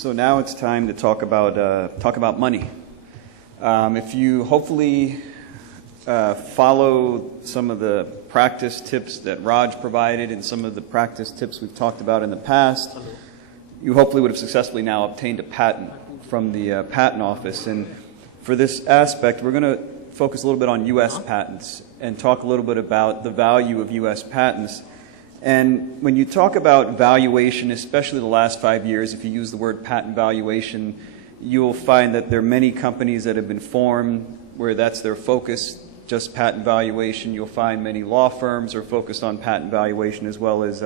So now it's time to talk about money. If you hopefully follow some of the practice tips that Raj provided and some of the practice tips we've talked about in the past, you hopefully would have successfully now obtained a patent from the patent office. And for this aspect, we're going to focus a little bit on U.S. patents and talk a little bit about the value of U.S. patents. And when you talk about valuation, especially the last 5 years, if you use the word patent valuation, you'll find that there are many companies that have been formed where that's their focus, just patent valuation. You'll find many law firms are focused on patent valuation as well as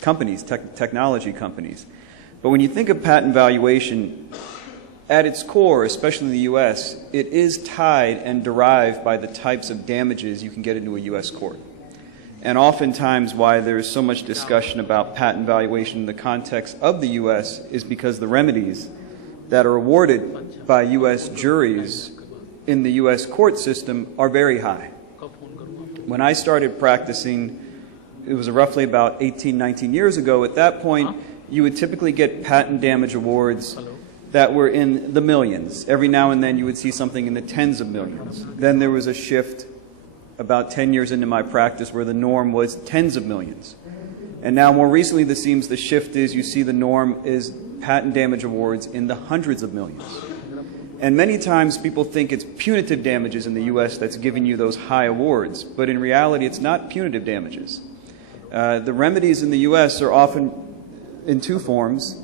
companies, technology companies. But when you think of patent valuation, at its core, especially in the U.S., it is tied and derived by the types of damages you can get into a U.S. court. And oftentimes why there's so much discussion about patent valuation in the context of the U.S. is because the remedies that are awarded by U.S. juries in the U.S. court system are very high. When I started practicing, it was roughly about 18, 19 years ago. At that point, you would typically get patent damage awards that were in the millions. Every now and then you would see something in the tens of millions. Then there was a shift about 10 years into my practice where the norm was tens of millions. And now more recently the shift is you see the norm is patent damage awards in the hundreds of millions. And many times people think it's punitive damages in the U.S. that's giving you those high awards, but in reality it's not punitive damages. The remedies in the U.S. are often in two forms: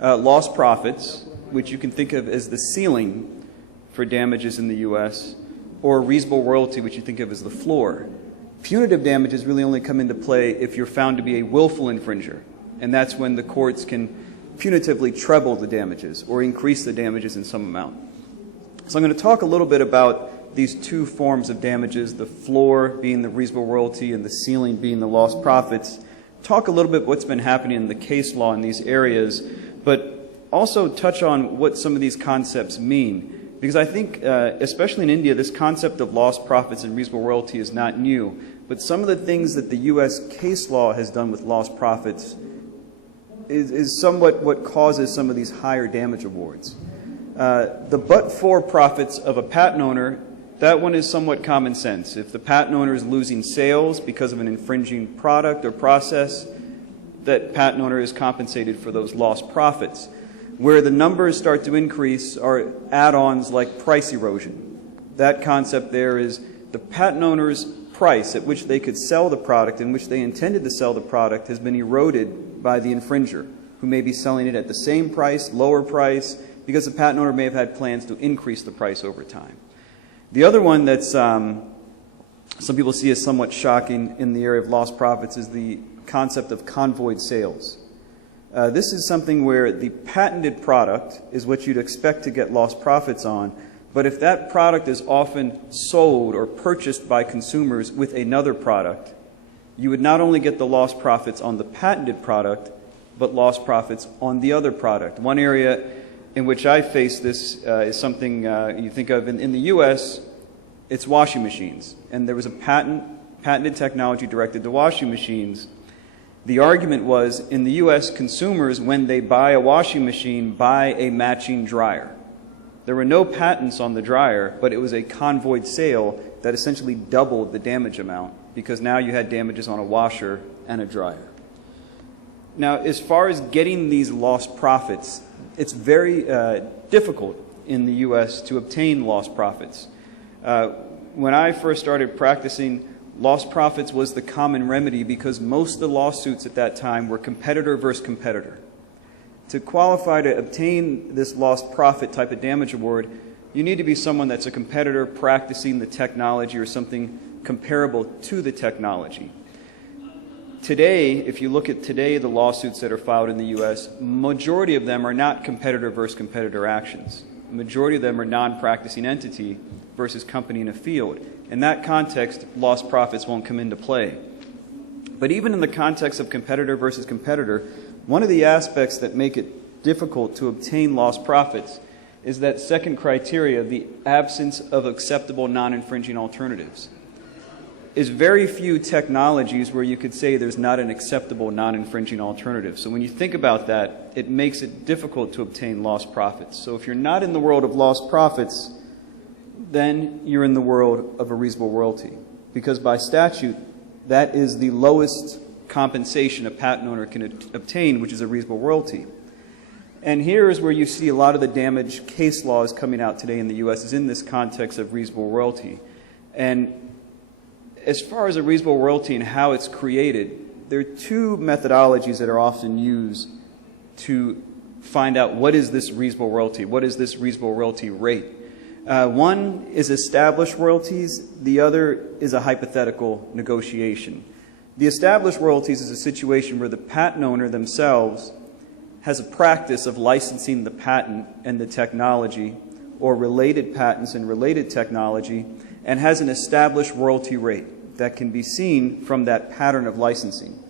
lost profits, which you can think of as the ceiling for damages in the U.S., or reasonable royalty, which you think of as the floor. Punitive damages really only come into play if you're found to be a willful infringer, and that's when the courts can punitively treble the damages or increase the damages in some amount. So I'm going to talk a little bit about these two forms of damages, the floor being the reasonable royalty and the ceiling being the lost profits. Talk a little bit what's been happening in the case law in these areas, but also touch on what some of these concepts mean. Because I think, especially in India, this concept of lost profits and reasonable royalty is not new. But some of the things that the U.S. case law has done with lost profits is somewhat what causes some of these higher damage awards. The but-for profits of a patent owner, that one is somewhat common sense. If the patent owner is losing sales because of an infringing product or process, that patent owner is compensated for those lost profits. Where the numbers start to increase are add-ons like price erosion. That concept there is the patent owner's price at which they could sell the product, in which they intended to sell the product, has been eroded by the infringer, who may be selling it at the same price, lower price, because the patent owner may have had plans to increase the price over time. The other one that some people see as somewhat shocking in the area of lost profits is the concept of convoyed sales. This is something where the patented product is what you'd expect to get lost profits on, but if that product is often sold or purchased by consumers with another product, you would not only get the lost profits on the patented product, but lost profits on the other product. One area in which I face this is something you think of in the U.S., it's washing machines. And there was a patented technology directed to washing machines. The argument was, in the U.S., consumers, when they buy a washing machine, buy a matching dryer. There were no patents on the dryer, but it was a convoyed sale that essentially doubled the damage amount, because now you had damages on a washer and a dryer. Now, as far as getting these lost profits, it's very difficult in the U.S. to obtain lost profits. When I first started practicing, lost profits was the common remedy because most of the lawsuits at that time were competitor versus competitor. To qualify to obtain this lost profit type of damage award, you need to be someone that's a competitor practicing the technology or something comparable to the technology. Today, if you look at today, the lawsuits that are filed in the U.S., majority of them are not competitor versus competitor actions. The majority of them are non-practicing entity versus company in a field. In that context, lost profits won't come into play. But even in the context of competitor versus competitor, one of the aspects that make it difficult to obtain lost profits is that second criteria, the absence of acceptable non-infringing alternatives. is very few technologies where you could say there's not an acceptable non-infringing alternative. So when you think about that, it makes it difficult to obtain lost profits. So if you're not in the world of lost profits, then you're in the world of a reasonable royalty. Because by statute, that is the lowest compensation a patent owner can obtain, which is a reasonable royalty. And here is where you see a lot of the damage case laws coming out today in the U.S. is in this context of reasonable royalty. And as far as a reasonable royalty and how it's created, there are two methodologies that are often used to find out what is this reasonable royalty, what is this reasonable royalty rate. One is established royalties, the other is a hypothetical negotiation. The established royalties is a situation where the patent owner themselves has a practice of licensing the patent and the technology or related patents and related technology and has an established royalty rate that can be seen from that pattern of licensing.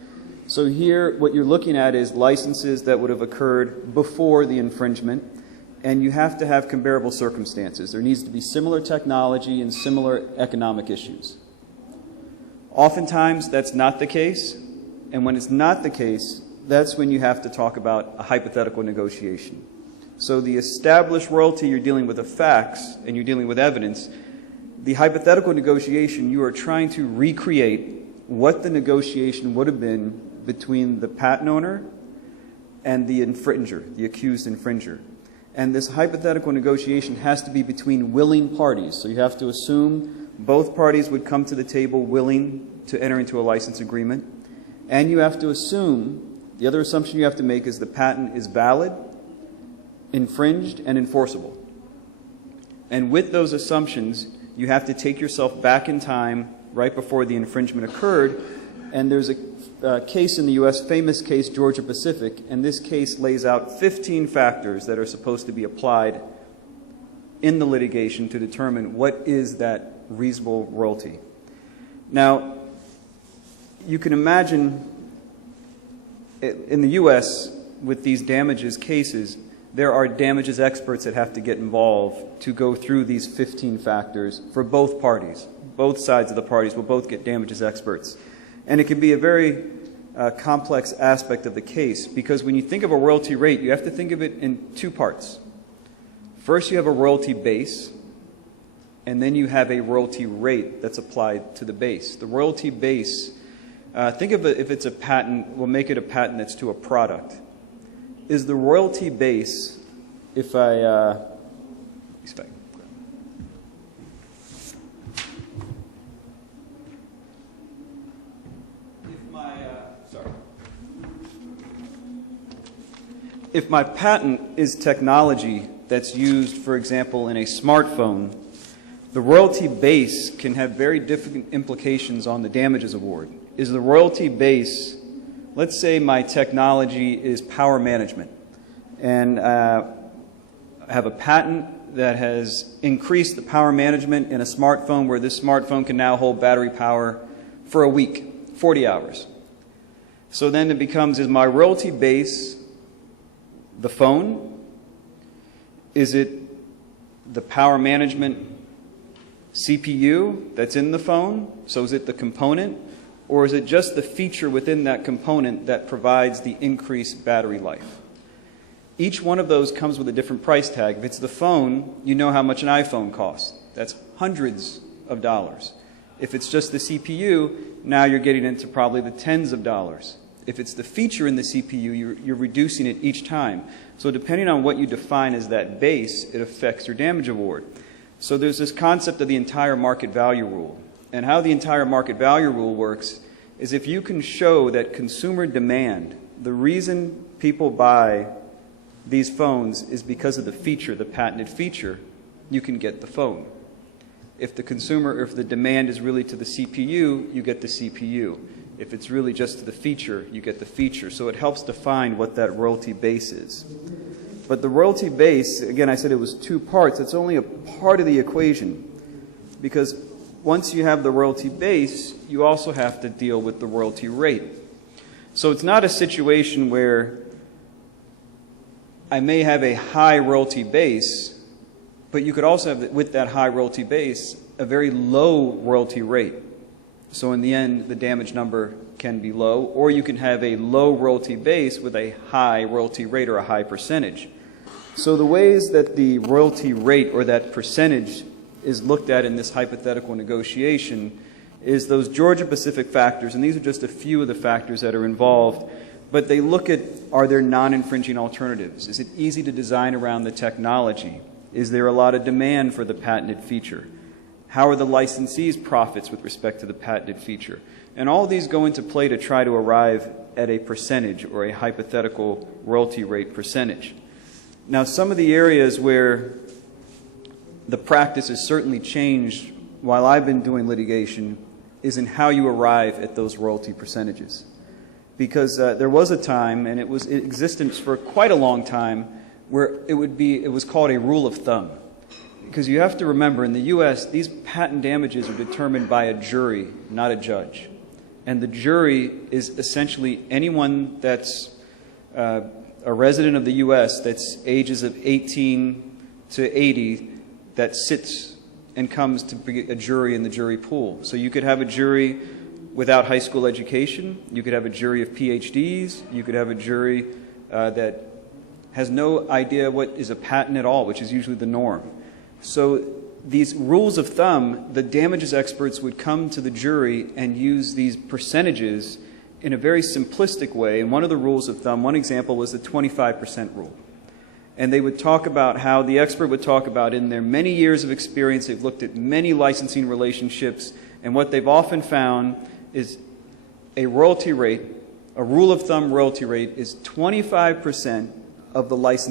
So here what you're looking at is licenses that would have occurred before the infringement, and you have to have comparable circumstances. There needs to be similar technology and similar economic issues. Oftentimes that's not the case, and when it's not the case, that's when you have to talk about a hypothetical negotiation. So the established royalty, you're dealing with the facts and you're dealing with evidence. The hypothetical negotiation, you are trying to recreate what the negotiation would have been between the patent owner and the infringer, the accused infringer. And this hypothetical negotiation has to be between willing parties. So you have to assume both parties would come to the table willing to enter into a license agreement. And you have to assume, the other assumption you have to make is the patent is valid, infringed, and enforceable. And with those assumptions, you have to take yourself back in time right before the infringement occurred. And there's a case in the U.S., famous case, Georgia Pacific, and this case lays out 15 factors that are supposed to be applied in the litigation to determine what is that reasonable royalty. Now, you can imagine in the U.S. with these damages cases, there are damages experts that have to get involved to go through these 15 factors for both parties. Both sides of the parties will both get damages experts. And it can be a very complex aspect of the case, because when you think of a royalty rate, you have to think of it in two parts. First, you have a royalty base, and then you have a royalty rate that's applied to the base. The royalty base, think of it, if it's a patent, we'll make it a patent that's to a product. Is the royalty base, if I expect, if my patent is technology that's used, for example, in a smartphone, the royalty base can have very different implications on the damages award. Is the royalty base, let's say my technology is power management, and I have a patent that has increased the power management in a smartphone where this smartphone can now hold battery power for a week, 40 hours. So then it becomes, is my royalty base the phone? Is it the power management CPU that's in the phone? So is it the component? Or is it just the feature within that component that provides the increased battery life? Each one of those comes with a different price tag. If it's the phone, you know how much an iPhone costs. That's hundreds of dollars. If it's just the CPU, now you're getting into probably the tens of dollars. If it's the feature in the CPU, you're reducing it each time. So depending on what you define as that base, it affects your damage award. So there's this concept of the entire market value rule. And how the entire market value rule works is if you can show that consumer demand, the reason people buy these phones is because of the feature, the patented feature, you can get the phone. If the consumer, or if the demand is really to the CPU, you get the CPU. If it's really just to the feature, you get the feature. So it helps define what that royalty base is. But the royalty base, again, I said it was two parts. It's only a part of the equation, because once you have the royalty base, you also have to deal with the royalty rate. So it's not a situation where I may have a high royalty base, but you could also have, with that high royalty base, a very low royalty rate. So in the end, the damage number can be low, or you can have a low royalty base with a high royalty rate or a high percentage. So the ways that the royalty rate or that percentage is looked at in this hypothetical negotiation is those Georgia-Pacific factors, and these are just a few of the factors that are involved, but they look at, are there non-infringing alternatives? Is it easy to design around the technology? Is there a lot of demand for the patented feature? How are the licensees' profits with respect to the patented feature? And all of these go into play to try to arrive at a percentage or a hypothetical royalty rate percentage. Now, some of the areas where the practice has certainly changed while I've been doing litigation is in how you arrive at those royalty percentages. Because there was a time, and it was in existence for quite a long time, where it was called a rule of thumb. Because you have to remember, in the U.S., these patent damages are determined by a jury, not a judge. And the jury is essentially anyone that's a resident of the U.S. that's ages of 18 to 80 that sits and comes to be a jury in the jury pool. So you could have a jury without high school education. You could have a jury of PhDs. You could have a jury that has no idea what is a patent at all, which is usually the norm. So these rules of thumb, the damages experts would come to the jury and use these percentages in a very simplistic way. And one of the rules of thumb, one example was the 25% rule. And they would talk about how the expert would talk about in their many years of experience, they've looked at many licensing relationships, and what they've often found is a royalty rate, a rule of thumb royalty rate is 25% of the license